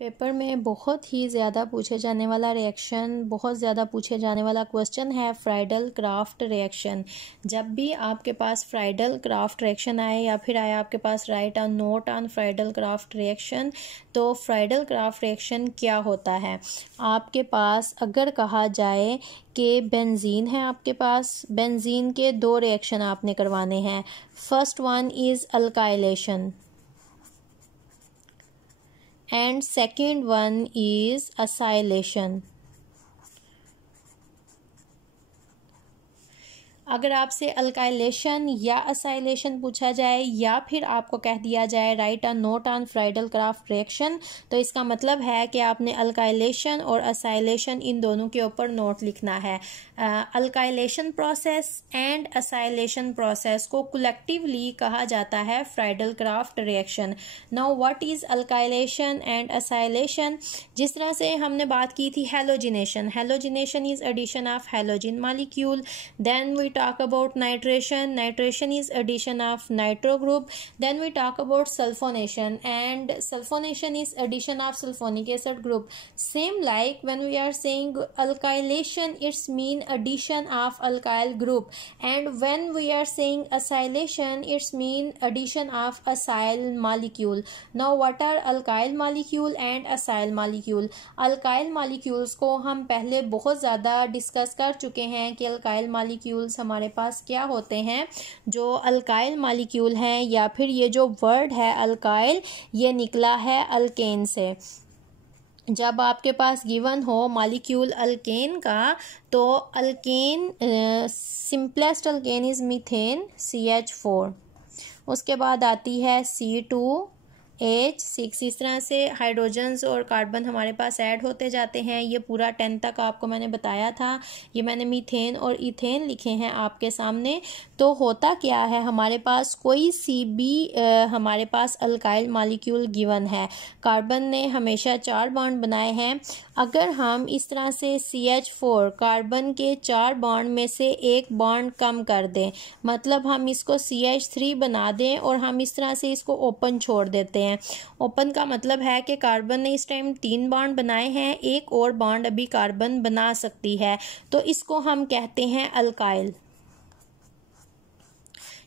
Paper में बहुत ही ज़्यादा पूछे जाने वाला रिएक्शन, बहुत ज़्यादा पूछे जाने वाला क्वेश्चन है फ्राइडल क्राफ्ट रिएक्शन। जब भी आपके पास फ्राइडल क्राफ्ट रिएक्शन आए या फिर आए आपके पास write a note on Friedel craft reaction, तो फ्राइडल क्राफ्ट रिएक्शन क्या होता है। आपके पास अगर कहा जाए कि बेंजीन है, आपके पास बेंजीन के दो रिएक्शन आपने करवाने हैं। First one is alkylation and second one is acylation। अगर आपसे अल्काइलेशन या असाइलेशन पूछा जाए या फिर आपको कह दिया जाए right a note on Friedel craft reaction, तो इसका मतलब है कि आपने अल्काइलेशन और असाइलेशन इन दोनों के ऊपर नोट लिखना है। Alkylation process and acylation process को कलेक्टिवली कहा जाता है Friedel craft reaction. Now what is alkylation and acylation? जिस तरह से हमने बात की थी halogenation, halogenation is addition of halogen molecule. Then we talk about nitration, nitration is addition of nitro group. Then we talk about sulfonation, and sulfonation is addition of sulfonic acid group. Same like when we are saying alkylation, it's mean addition of alkyl group, and when we are saying acylation, it's mean addition of acyl molecule. Now what are alkyl molecule and acyl molecule? alkyl molecules को हम पहले बहुत ज़्यादा discuss कर चुके हैं कि alkyl molecules हमारे पास क्या होते हैं। जो अल्काइल मॉलिक्यूल हैं, या फिर ये जो वर्ड है अल्काइल, ये निकला है अल्केन से। जब आपके पास गिवन हो मॉलिक्यूल अल्केन का, तो alkane simplest alkane is methane CH4, उसके बाद आती है C2H6। इस तरह से हाइड्रोजन्स और कार्बन हमारे पास ऐड होते जाते हैं। ये पूरा 10 तक आपको मैंने बताया था। ये मैंने मीथेन और इथेन लिखे हैं आपके सामने। तो होता क्या है, हमारे पास कोई सी भी हमारे पास अल्काइल मॉलिक्यूल गिवन है, कार्बन ने हमेशा 4 बॉन्ड बनाए हैं। अगर हम इस तरह से CH4 कार्बन के 4 बॉन्ड में से एक बॉन्ड कम कर दें, मतलब हम इसको CH3 बना दें और हम इस तरह से इसको ओपन छोड़ देते हैं। ओपन का मतलब है कि कार्बन ने इस टाइम 3 बॉन्ड बनाए हैं, एक और बॉन्ड अभी कार्बन बना सकती है, तो इसको हम कहते हैं अल्काइल।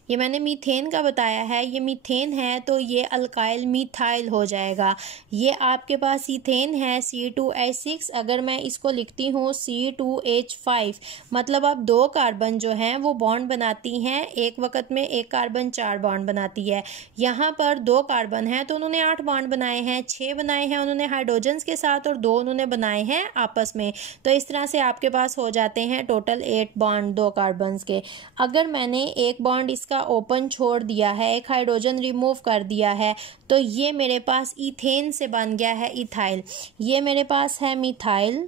ये मैंने मीथेन का बताया है, ये मीथेन है तो ये अल्काइल मीथाइल हो जाएगा। ये आपके पास इथेन है C2H6, अगर मैं इसको लिखती हूँ C2H5, मतलब अब 2 कार्बन जो हैं वो बॉन्ड बनाती हैं, एक वक्त में एक कार्बन 4 बॉन्ड बनाती है। यहाँ पर 2 कार्बन हैं तो उन्होंने 8 बॉन्ड बनाए हैं, 6 बनाए हैं उन्होंने हाइड्रोजन्स के साथ और 2 उन्होंने बनाए हैं आपस में। तो इस तरह से आपके पास हो जाते हैं टोटल 8 बॉन्ड 2 कार्बन्स के। अगर मैंने एक बॉन्ड इसका ओपन छोड़ दिया है, एक हाइड्रोजन रिमूव कर दिया है, तो ये मेरे पास इथेन से बन गया है इथाइल। ये मेरे पास है मिथाइल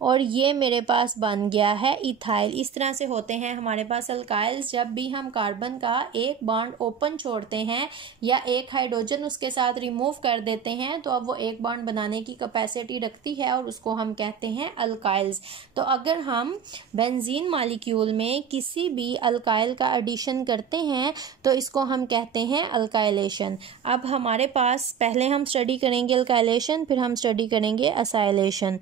और ये मेरे पास बन गया है इथाइल। इस तरह से होते हैं हमारे पास अल्काइल्स। जब भी हम कार्बन का एक बॉन्ड ओपन छोड़ते हैं या एक हाइड्रोजन उसके साथ रिमूव कर देते हैं, तो अब वो एक बॉन्ड बनाने की कैपेसिटी रखती है और उसको हम कहते हैं अल्काइल्स। तो अगर हम बेंजीन मॉलिक्यूल में किसी भी अल्काइल का एडिशन करते हैं तो इसको हम कहते हैं अल्काइलेशन। अब हमारे पास पहले हम स्टडी करेंगे अल्काइलेशन, फिर हम स्टडी करेंगे असाइलेशन।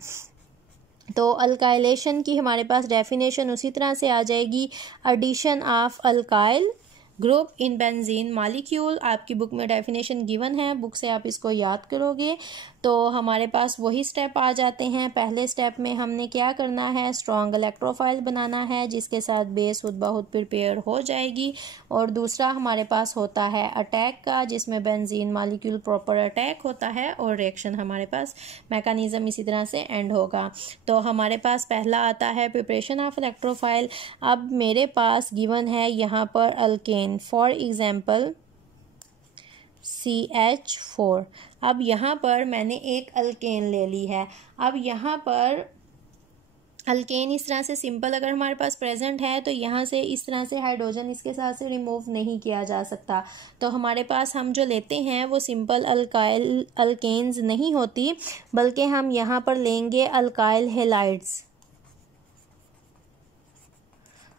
तो अल्काइलेशन की हमारे पास डेफिनेशन उसी तरह से आ जाएगी, addition of alkyl group in benzene molecule. आपकी बुक में डेफिनेशन गिवन है, बुक से आप इसको याद करोगे तो हमारे पास वही स्टेप आ जाते हैं। पहले स्टेप में हमने क्या करना है, स्ट्रॉन्ग इलेक्ट्रोफाइल बनाना है जिसके साथ बेस खुद ब खुद प्रिपेयर हो जाएगी। और दूसरा हमारे पास होता है अटैक का, जिसमें बेंजीन मॉलिक्यूल प्रॉपर अटैक होता है और रिएक्शन हमारे पास मैकेनिज्म इसी तरह से एंड होगा। तो हमारे पास पहला आता है प्रिपरेशन ऑफ इलेक्ट्रोफाइल। अब मेरे पास गिवन है यहाँ पर अल्केन, फॉर एग्जाम्पल CH4। अब यहाँ पर मैंने एक अल्केन ले ली है। अब यहाँ पर अल्केन इस तरह से सिंपल अगर हमारे पास प्रेजेंट है तो यहाँ से इस तरह से हाइड्रोजन इसके साथ से रिमूव नहीं किया जा सकता। तो हमारे पास हम जो लेते हैं वो सिंपल अल्काइल अल्केन्स नहीं होती, बल्कि हम यहाँ पर लेंगे अल्काइल हेलाइड्स।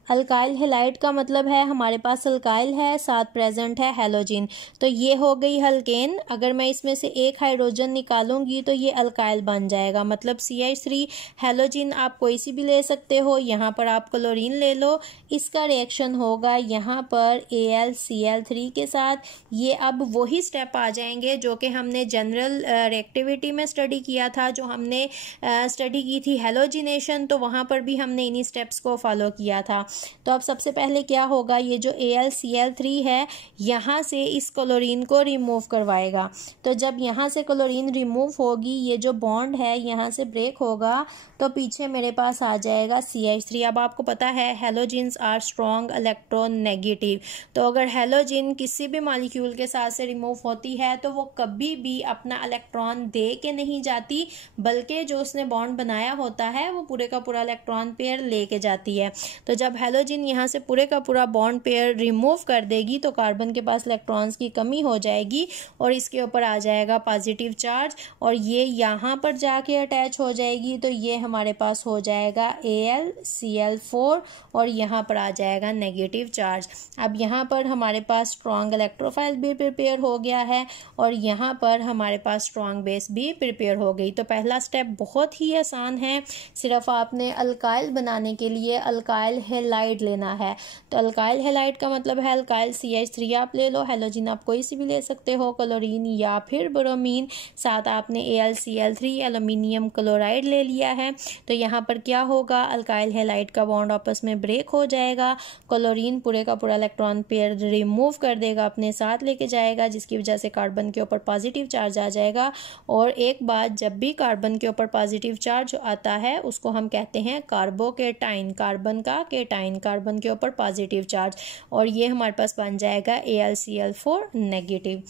अल्काइल हैलाइड का मतलब है हमारे पास अल्काइल है, साथ प्रेजेंट है हैलोजिन। तो ये हो गई हल्केन। अगर मैं इसमें से एक हाइड्रोजन निकालूंगी तो ये अल्काइल बन जाएगा, मतलब CH3। हैलोजिन आप कोई सी भी ले सकते हो, यहाँ पर आप क्लोरीन ले लो। इसका रिएक्शन होगा यहाँ पर AlCl3 के साथ। ये अब वही स्टेप आ जाएंगे जो कि हमने जनरल रिएक्टिविटी में स्टडी किया था, जो हमने स्टडी की थी हैलोजिनेशन, तो वहाँ पर भी हमने इन्हीं स्टेप्स को फॉलो किया था। तो अब सबसे पहले क्या होगा, ये जो AlCl3 है यहाँ से इस क्लोरीन को रिमूव करवाएगा। तो जब यहाँ से क्लोरीन रिमूव होगी, ये जो बॉन्ड है यहाँ से ब्रेक होगा, तो पीछे मेरे पास आ जाएगा CH3। अब आपको पता है हैलोजिन्स आर स्ट्रॉन्ग इलेक्ट्रोनेगेटिव। तो अगर हैलोजिन किसी भी मॉलिक्यूल के साथ से रिमूव होती है तो वो कभी भी अपना इलेक्ट्रॉन दे के नहीं जाती, बल्कि जो उसने बॉन्ड बनाया होता है वो पूरे का पूरा इलेक्ट्रॉन पेयर लेके जाती है। तो जब हैलोजिन यहाँ से पूरे का पूरा बॉन्ड पेयर रिमूव कर देगी तो कार्बन के पास इलेक्ट्रॉन्स की कमी हो जाएगी और इसके ऊपर आ जाएगा पॉजिटिव चार्ज, और ये यहाँ पर जाके अटैच हो जाएगी। तो ये हमारे पास हो जाएगा AlCl4 और यहाँ पर आ जाएगा नेगेटिव चार्ज। अब यहाँ पर हमारे पास स्ट्रॉन्ग इलेक्ट्रोफाइल भी प्रिपेयर हो गया है और यहाँ पर हमारे पास स्ट्रॉन्ग बेस भी प्रिपेयर हो गई। तो पहला स्टेप बहुत ही आसान है, सिर्फ आपने अल्काइल बनाने के लिए अल्काइल हैलाइड लेना है। तो अल्काइल हैलाइड का मतलब है अल्काइल CH3 आप ले लो, हैलोजिन आप कोई सी भी ले सकते हो, क्लोरीन या फिर ब्रोमीन, साथ आपने AlCl3 एल्यूमिनियम क्लोराइड ले लिया है। तो यहाँ पर क्या होगा, अल्काइल हैलाइड का बॉन्ड आपस में ब्रेक हो जाएगा, क्लोरीन पूरे का पूरा इलेक्ट्रॉन पेयर रिमूव कर देगा, अपने साथ लेके जाएगा, जिसकी वजह से कार्बन के ऊपर पॉजिटिव चार्ज आ जाएगा। और एक बात, जब भी कार्बन के ऊपर पॉजिटिव चार्ज आता है उसको हम कहते हैं कार्बोकेटाइन, कार्बन का केटाइन, कार्बन के ऊपर पॉजिटिव चार्ज, और ये हमारे पास बन जाएगा AlCl4 नेगेटिव।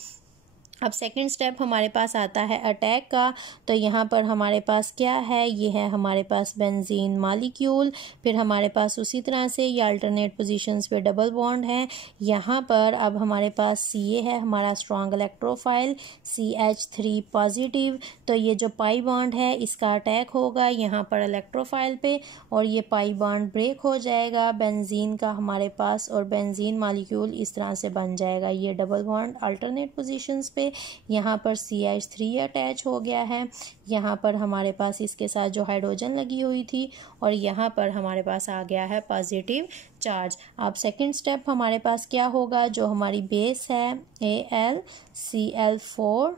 अब सेकंड स्टेप हमारे पास आता है अटैक का। तो यहाँ पर हमारे पास क्या है, ये है हमारे पास बेंजीन मॉलिक्यूल। फिर हमारे पास उसी तरह से ये अल्टरनेट पोजीशंस पे डबल बॉन्ड है। यहाँ पर अब हमारे पास Ca है हमारा स्ट्रॉन्ग इलेक्ट्रोफाइल, CH3 पॉजिटिव। तो ये जो पाई बॉन्ड है इसका अटैक होगा यहाँ पर इलेक्ट्रोफाइल पे और ये पाई बॉन्ड ब्रेक हो जाएगा बेंजीन का हमारे पास, और बेंजीन मॉलिक्यूल इस तरह से बन जाएगा। ये डबल बॉन्ड अल्टरनेट पोजीशंस पे यहाँ पर CH3 अटैच हो गया है, यहाँ पर हमारे पास इसके साथ जो हाइड्रोजन लगी हुई थी, और यहाँ पर हमारे पास आ गया है पॉजिटिव चार्ज। अब सेकंड स्टेप हमारे पास क्या होगा, जो हमारी बेस है AlCl4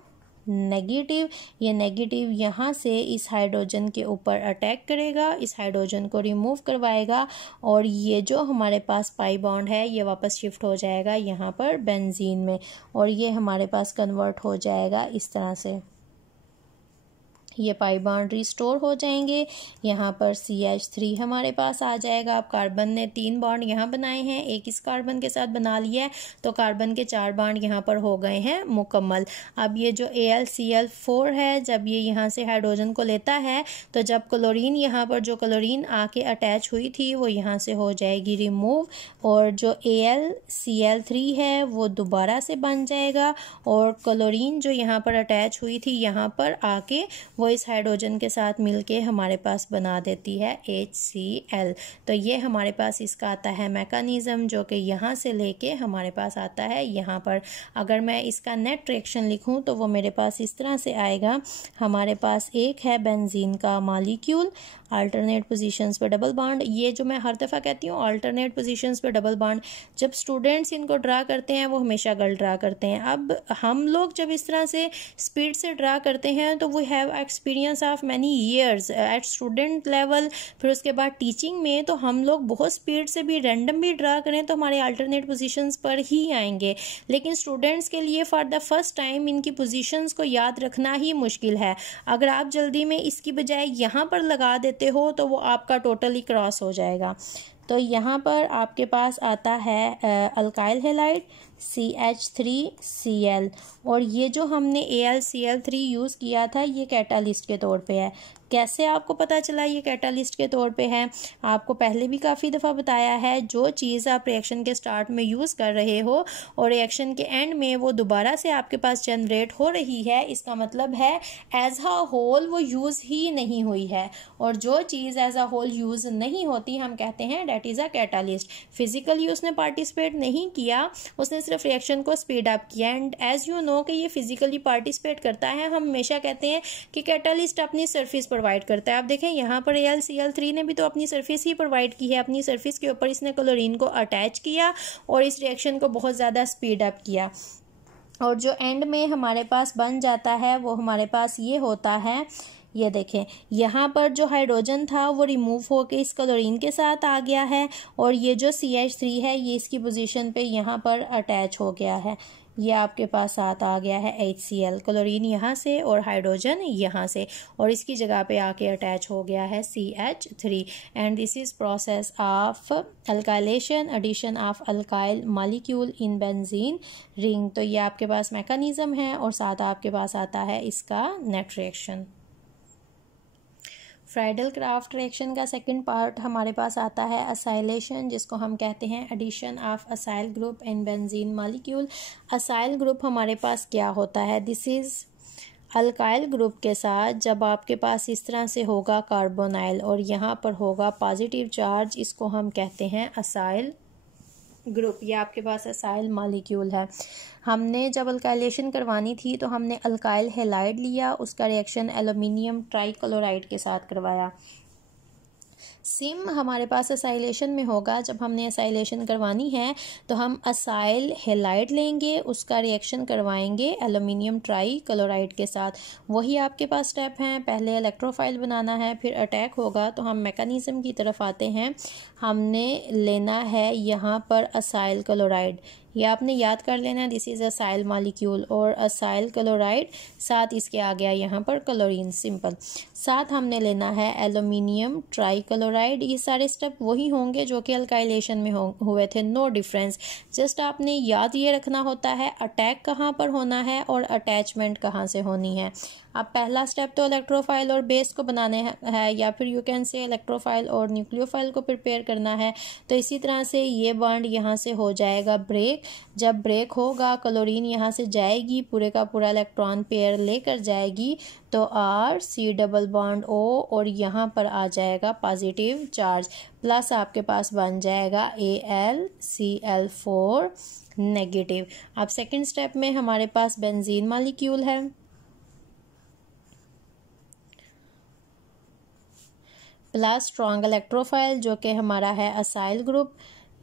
नेगेटिव, ये नेगेटिव यहाँ से इस हाइड्रोजन के ऊपर अटैक करेगा, इस हाइड्रोजन को रिमूव करवाएगा, और ये जो हमारे पास पाई बॉन्ड है ये वापस शिफ्ट हो जाएगा यहाँ पर बेंजीन में, और ये हमारे पास कन्वर्ट हो जाएगा इस तरह से। ये पाई बॉन्ड रिस्टोर हो जाएंगे, यहाँ पर CH3 हमारे पास आ जाएगा। अब कार्बन ने 3 बॉन्ड यहाँ बनाए हैं, एक इस कार्बन के साथ बना लिया है, तो कार्बन के 4 बॉन्ड यहाँ पर हो गए हैं मुकम्मल। अब ये जो AlCl4 है, जब ये यहाँ से हाइड्रोजन को लेता है तो जब क्लोरीन यहाँ पर जो क्लोरीन आके अटैच हुई थी वो यहाँ से हो जाएगी रिमूव, और जो AlCl3 है वो दोबारा से बन जाएगा, और क्लोरीन जो यहाँ पर अटैच हुई थी यहाँ पर आके वो इस हाइड्रोजन के साथ मिलके हमारे पास बना देती है HCl। तो ये हमारे पास इसका आता है मैकेनिज्म, जो कि यहाँ से लेके हमारे पास आता है यहाँ पर। अगर मैं इसका नेट रिएक्शन लिखूँ तो वो मेरे पास इस तरह से आएगा। हमारे पास एक है बेंजीन का मॉलिक्यूल, अल्टरनेट पोजीशंस पे डबल बॉन्ड। ये जो मैं हर दफ़ा कहती हूँ अल्टरनेट पोजीशंस पे डबल बॉन्ड, जब स्टूडेंट्स इनको ड्रा करते हैं वो हमेशा गलत ड्रा करते हैं। अब हम लोग जब इस तरह से स्पीड से ड्रा करते हैं तो we have experience of many years at student level, फिर उसके बाद टीचिंग में, तो हम लोग बहुत स्पीड से भी रैंडम भी ड्रा करें तो हमारे अल्टरनेट पोजीशंस पर ही आएंगे। लेकिन स्टूडेंट्स के लिए फॉर द फर्स्ट टाइम इनकी पोजीशंस को याद रखना ही मुश्किल है। अगर आप जल्दी में इसकी बजाय यहाँ पर लगा देते हो तो वो आपका टोटली क्रॉस हो जाएगा। तो यहाँ पर आपके पास आता है अल्काइल हैलाइड, CH3Cl, और ये जो हमने AlCl3 यूज़ किया था ये कैटालिस्ट के तौर पे है। कैसे आपको पता चला ये कैटालिस्ट के तौर पे है? आपको पहले भी काफ़ी दफ़ा बताया है, जो चीज़ आप रिएक्शन के स्टार्ट में यूज़ कर रहे हो और रिएक्शन के एंड में वो दोबारा से आपके पास जनरेट हो रही है, इसका मतलब है एज अ होल वो यूज़ ही नहीं हुई है। और जो चीज़ एज अ होल यूज़ नहीं होती हम कहते हैं that is a catalyst. Physically उसने पार्टिसिपेट नहीं किया, उसने सिर्फ रिएक्शन को स्पीड अप किया। एंड एज यू नो कि ये फिजिकली पार्टिसिपेट करता है, हम हमेशा कहते हैं कि कैटालिस्ट अपनी सर्फेस प्रोवाइड करता है। आप देखें यहाँ पर AlCl3 ने भी तो अपनी सरफेस ही प्रोवाइड की है, अपनी सरफेस के ऊपर इसने क्लोरीन को अटैच किया और इस रिएक्शन को बहुत ज़्यादा स्पीड अप किया। और जो एंड में हमारे पास बन जाता है वो हमारे पास ये होता है, ये देखें यहाँ पर जो हाइड्रोजन था वो रिमूव होकर इस क्लोरीन के साथ आ गया है, और ये जो CH3 है ये इसकी पोजीशन पे यहाँ पर अटैच हो गया है। ये आपके पास साथ आ गया है HCl, क्लोरीन यहाँ से और हाइड्रोजन यहाँ से, और इसकी जगह पे आके अटैच हो गया है CH3। And this is process of alkylation, addition of alkyl molecule in benzene ring. तो ये आपके पास मैकेनिज्म है और साथ आपके पास आता है इसका net reaction. Friedel craft reaction का सेकंड पार्ट हमारे पास आता है असाइलेशन, जिसको हम कहते हैं addition of acyl group in benzene molecule. Acyl group हमारे पास क्या होता है? दिस इज़ अल्काइल ग्रुप के साथ जब आपके पास इस तरह से होगा कार्बोनाइल और यहाँ पर होगा पॉजिटिव चार्ज, इसको हम कहते हैं असाइल ग्रुप। ये आपके पास असाइल मॉलिक्यूल है। हमने जब अल्काइलेशन करवानी थी तो हमने अल्काइल हैलाइड लिया, उसका रिएक्शन एल्यूमिनियम ट्राइक्लोराइड के साथ करवाया। सेम हमारे पास असाइलेशन में होगा, जब हमने असाइलेशन करवानी है तो हम असाइल हैलाइड लेंगे, उसका रिएक्शन करवाएंगे एल्यूमिनियम ट्राई क्लोराइड के साथ। वही आपके पास स्टेप हैं, पहले इलेक्ट्रोफाइल बनाना है फिर अटैक होगा। तो हम मैकेनिज्म की तरफ आते हैं। हमने लेना है यहाँ पर असाइल क्लोराइड, ये आपने याद कर लेना है, दिस इज़ असाइल मॉलिक्यूल और असाइल क्लोराइड, साथ इसके आ गया यहाँ पर क्लोरीन, सिंपल। साथ हमने लेना है एल्यूमिनियम ट्राई क्लोराइड। ये सारे स्टेप वही होंगे जो कि अल्काइलेशन में हुए थे, नो डिफरेंस। जस्ट आपने याद ये रखना होता है अटैक कहाँ पर होना है और अटैचमेंट कहाँ से होनी है। अब पहला स्टेप तो इलेक्ट्रोफाइल और बेस को बनाने है, या फिर यू कैन से इलेक्ट्रोफाइल और न्यूक्लियोफाइल को प्रिपेयर करना है। तो इसी तरह से ये बॉन्ड यहाँ से हो जाएगा ब्रेक। जब ब्रेक होगा क्लोरीन यहाँ से जाएगी, पूरे का पूरा इलेक्ट्रॉन पेयर लेकर जाएगी, तो R C double bond O और यहाँ पर आ जाएगा पॉजिटिव चार्ज, प्लस आपके पास बन जाएगा AlCl4 नेगेटिव। अब सेकंड स्टेप में हमारे पास बेंजीन मॉलिक्यूल है। प्लस स्ट्रॉन्ग इलेक्ट्रोफाइल जो कि हमारा है असाइल ग्रुप,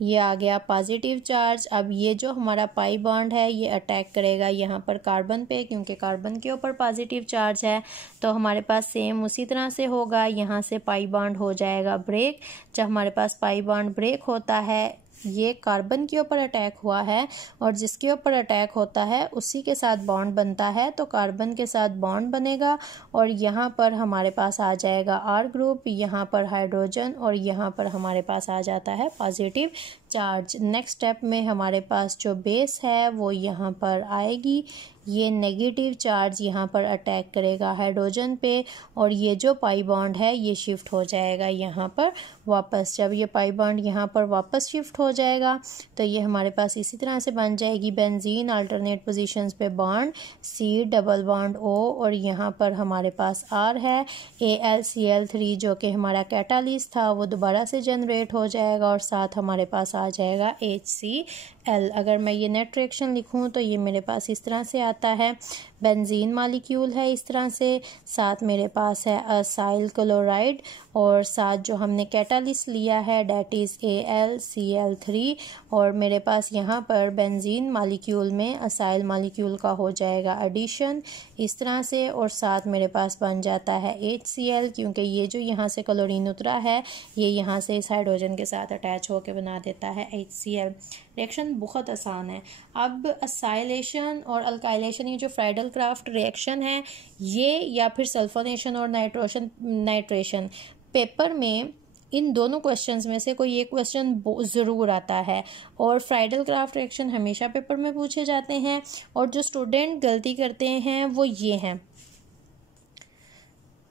ये आ गया पॉजिटिव चार्ज। अब ये जो हमारा पाई बॉन्ड है ये अटैक करेगा यहाँ पर कार्बन पे, क्योंकि कार्बन के ऊपर पॉजिटिव चार्ज है। तो हमारे पास सेम उसी तरह से होगा, यहाँ से पाई बॉन्ड हो जाएगा ब्रेक। जब हमारे पास पाई बॉन्ड ब्रेक होता है, ये कार्बन के ऊपर अटैक हुआ है और जिसके ऊपर अटैक होता है उसी के साथ बॉन्ड बनता है, तो कार्बन के साथ बॉन्ड बनेगा और यहाँ पर हमारे पास आ जाएगा R ग्रुप, यहाँ पर हाइड्रोजन और यहाँ पर हमारे पास आ जाता है पॉजिटिव चार्ज। नेक्स्ट स्टेप में हमारे पास जो बेस है वो यहाँ पर आएगी, ये नेगेटिव चार्ज यहाँ पर अटैक करेगा हाइड्रोजन पे और ये जो पाई बॉन्ड है ये शिफ्ट हो जाएगा यहाँ पर वापस। जब ये पाई बॉन्ड यहाँ पर वापस शिफ्ट हो जाएगा तो ये हमारे पास इसी तरह से बन जाएगी बेंजीन, अल्टरनेट पोजीशंस पे bond C double bond O और यहाँ पर हमारे पास R है। AlCl3 जो कि हमारा कैटालिस्ट था वो दोबारा से जनरेट हो जाएगा और साथ हमारे पास आ जाएगा HCl। अगर मैं ये नेट रिएक्शन लिखूँ तो ये मेरे पास इस तरह से आता है, बेंजीन मॉलिक्यूल है इस तरह से, साथ मेरे पास है असाइल क्लोराइड और साथ जो हमने कैटालिस्ट लिया है डेट इज़ AlCl3 और मेरे पास यहाँ पर बेंजीन मॉलिक्यूल में असाइल मॉलिक्यूल का हो जाएगा एडिशन इस तरह से और साथ मेरे पास बन जाता है HCl, क्योंकि ये जो यहाँ से क्लोरीन उतरा है ये यहाँ से इस हाइड्रोजन के साथ अटैच होकर बना देता है HCl। रिएक्शन बहुत आसान है। अब असाइलेशन और अल्काइलेशन, ये जो फ्राइडल क्राफ्ट रिएक्शन है ये, या फिर सल्फोनेशन और नाइट्रेशन पेपर में इन दोनों क्वेश्चंस में से कोई एक क्वेश्चन ज़रूर आता है। और फ्राइडल क्राफ्ट रिएक्शन हमेशा पेपर में पूछे जाते हैं। और जो स्टूडेंट गलती करते हैं वो ये हैं,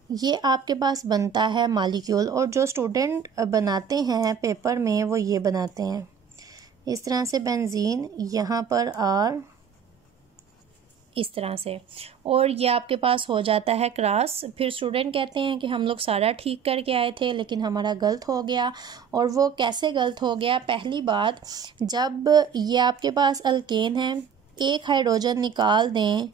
ये आपके पास बनता है मालिक्यूल, और जो स्टूडेंट बनाते हैं पेपर में वो ये बनाते हैं इस तरह से बेंजीन, यहाँ पर आर इस तरह से, और ये आपके पास हो जाता है क्रॉस। फिर स्टूडेंट कहते हैं कि हम लोग सारा ठीक करके आए थे लेकिन हमारा गलत हो गया। और वो कैसे गलत हो गया? पहली बात, जब ये आपके पास अल्केन है, एक हाइड्रोजन निकाल दें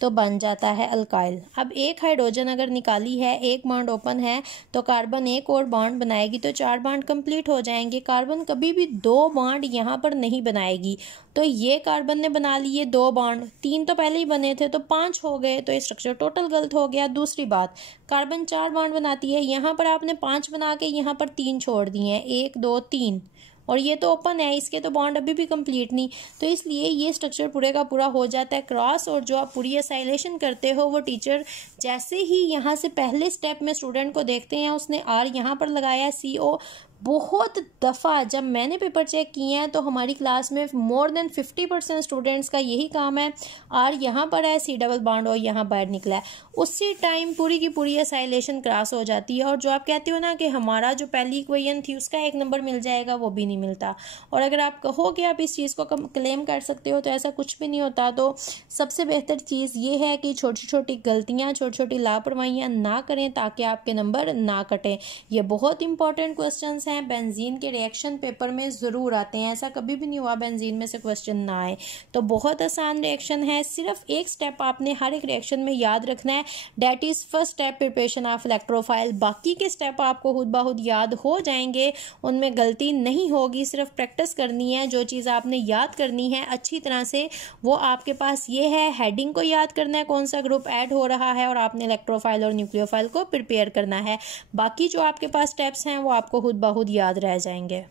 तो बन जाता है अल्काइल। अब एक हाइड्रोजन अगर निकाली है, एक बॉन्ड ओपन है, तो कार्बन एक और बॉन्ड बनाएगी तो 4 बॉन्ड कंप्लीट हो जाएंगे। कार्बन कभी भी 2 बॉन्ड यहाँ पर नहीं बनाएगी, तो ये कार्बन ने बना लिए 2 बॉन्ड, 3 तो पहले ही बने थे तो 5 हो गए, तो ये स्ट्रक्चर टोटल गलत हो गया। दूसरी बात, कार्बन 4 बॉन्ड बनाती है, यहाँ पर आपने 5 बना के यहाँ पर 3 छोड़ दिए हैं, 1 2 3, और ये तो ओपन है, इसके तो बॉन्ड अभी भी कंप्लीट नहीं, तो इसलिए ये स्ट्रक्चर पूरे का पूरा हो जाता है क्रॉस। और जो आप पूरी एसाइलेशन करते हो वो टीचर जैसे ही यहाँ से पहले स्टेप में स्टूडेंट को देखते हैं, उसने आर यहाँ पर लगाया, CO। बहुत दफ़ा जब मैंने पेपर चेक किए हैं तो हमारी क्लास में मोर देन 50% स्टूडेंट्स का यही काम है, आर यहाँ पर है, C डबल बॉन्ड और यहाँ बाहर निकला है, उसी टाइम पूरी की पूरी एसाइलेशन क्रॉस हो जाती है। और जो आप कहते हो ना कि हमारा जो पहली इक्वेशन थी उसका 1 नंबर मिल जाएगा, वो भी नहीं मिलता। और अगर आप कहो कि आप इस चीज़ को क्लेम कर सकते हो तो ऐसा कुछ भी नहीं होता। तो सबसे बेहतर चीज़ ये है कि छोटी छोटी गलतियाँ, छोटी छोटी लापरवाहियाँ ना करें ताकि आपके नंबर ना कटें। ये बहुत इंपॉर्टेंट क्वेश्चन हैं, बेंजीन के रिएक्शन पेपर में ज़रूर आते हैं, ऐसा कभी भी नहीं हुआ बेंजीन में से क्वेश्चन ना आए। तो बहुत आसान रिएक्शन है, सिर्फ एक स्टेप आपने हर एक रिएक्शन में याद रखना है, that is first step preparation of electrophile. बाकी के स्टेप आपको खुद ब खुद याद हो जाएंगे, उनमें गलती नहीं होगी, सिर्फ प्रैक्टिस करनी है। जो चीज़ आपने याद करनी है अच्छी तरह से वो आपके पास ये है, हेडिंग को याद करना है, कौन सा ग्रुप ऐड हो रहा है, और आपने इलेक्ट्रोफाइल और न्यूक्लियोफाइल को प्रिपेयर करना है। बाकी जो आपके पास स्टेप्स हैं वो आपको खुद ब खुद याद रह जाएंगे।